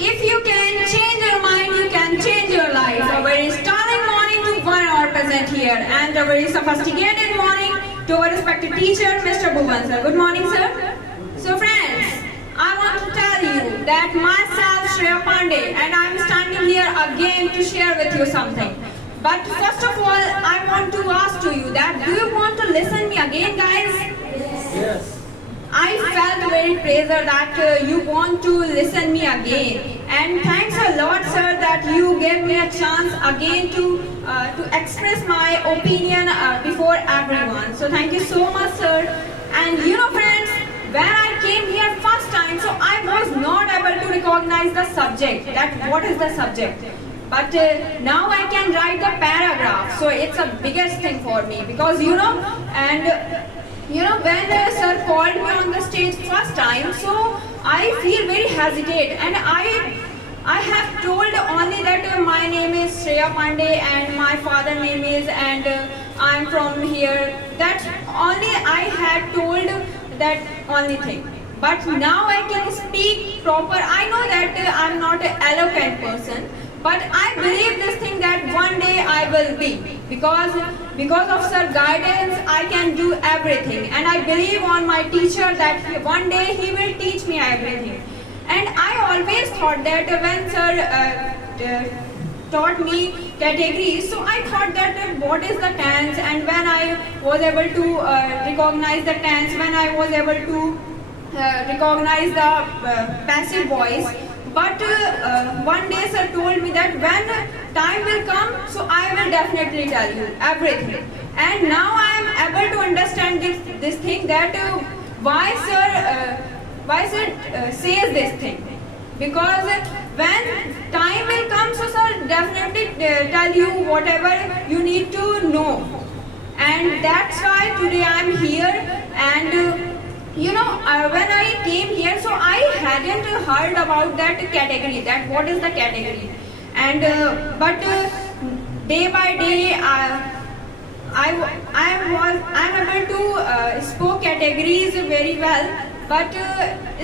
If you can change your mind, you can change your life. A very stunning morning to one hour present here, and a very sophisticated morning to our respected teacher, Mr. Bhuvan sir. Good morning, sir. So, friends, I want to tell you that myself, Shreya Pandey, and I am standing here again to share with you something. But first of all, I want to ask to you that do you want to listen me again, guys? Yes. I felt very pleased that you want to listen me again, and thanks a lot, sir, that you gave me a chance again to express my opinion before everyone. So thank you so much, sir. And you know, friends, when I came here first time, so I was not able to recognize the subject. That what is the subject? But now I can write the paragraph. So it's a biggest thing for me because you know and. You know, when sir called me on the stage first time, so I feel very hesitate, and I have told only that my name is Shreya Pandey and my father name is, and I'm from here. That's only I had told that only thing. But now I can speak proper. I know that I'm not an eloquent person, but I believe this thing that one day I will be because of sir guidance I can do everything, and I believe on my teacher that one day he will teach me everything. And I always thought that when sir taught me categories, so I thought that what is the tense, and when I was able to recognize the tense, when I was able to recognize the passive voice. But one day sir told me that when time will come, so I will definitely tell you everything. And now I am able to understand this thing that why sir says this thing. Because when time will come, so sir definitely tell you whatever you need to know. And that's why today I am here. And you know, when I came here, so I hadn't heard about that category, that what is the category. And but day by day, I'm able to spoke categories very well, but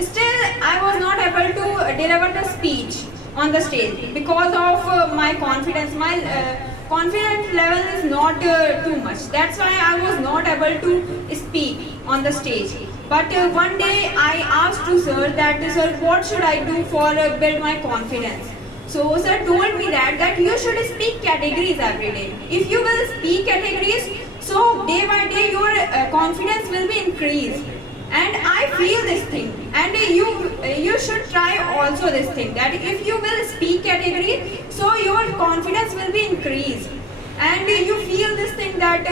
still I was not able to deliver the speech on the stage because of my confidence. My confidence level is not too much. That's why I was not able to speak on the stage. But one day I asked to sir that, sir, what should I do for build my confidence? So sir told me that you should speak categories every day. If you will speak categories, so day by day your confidence will be increased. And I feel this thing. And you should try also this thing that if you will speak categories, so your confidence will be increased. And you feel this thing that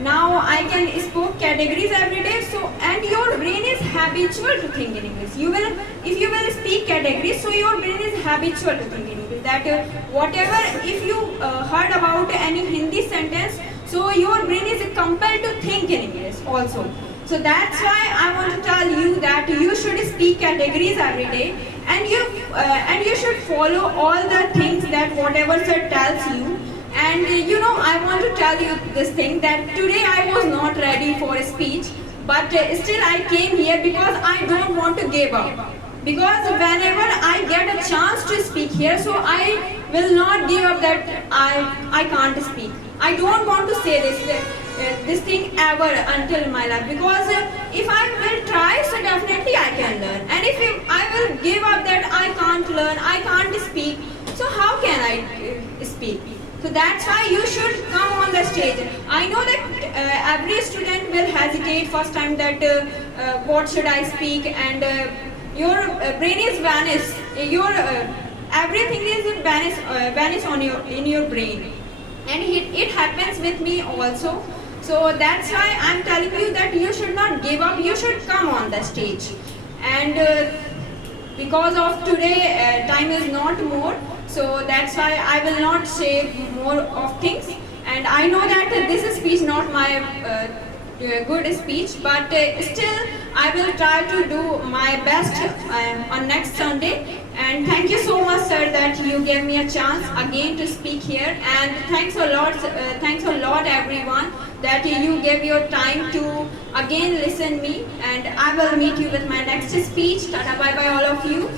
now I can speak categories every day, so and your brain is habitual to think in English. If you will speak categories, so your brain is habitual to think in English. That whatever, if you heard about any Hindi sentence, so your brain is compelled to think in English also. So that's why I want to tell you that you should speak categories every day, and you should follow all the things that whatever sir tells you. And you know, I want to tell you this thing that today I was not ready for a speech, but still I came here because I don't want to give up. Because whenever I get a chance to speak here, so I will not give up that I can't speak. I don't want to say this thing ever until my life, because if I will try, so definitely I can learn. And if I will give up that I can't learn, I can't speak, so how can I speak? So that's why you should come on the stage. I know that every student will hesitate first time that what should I speak, and your brain is vanished. Your everything is vanish in your brain, and it happens with me also. So that's why I'm telling you that you should not give up. You should come on the stage, and because of today time is not more. So that's why I will not say more of things. And I know that this speech not my good speech, but still I will try to do my best on next Sunday. And thank you so much, sir, that you gave me a chance again to speak here. And thanks a lot, everyone, that you gave your time to again listen me. And I will meet you with my next speech. Tata, bye bye, all of you.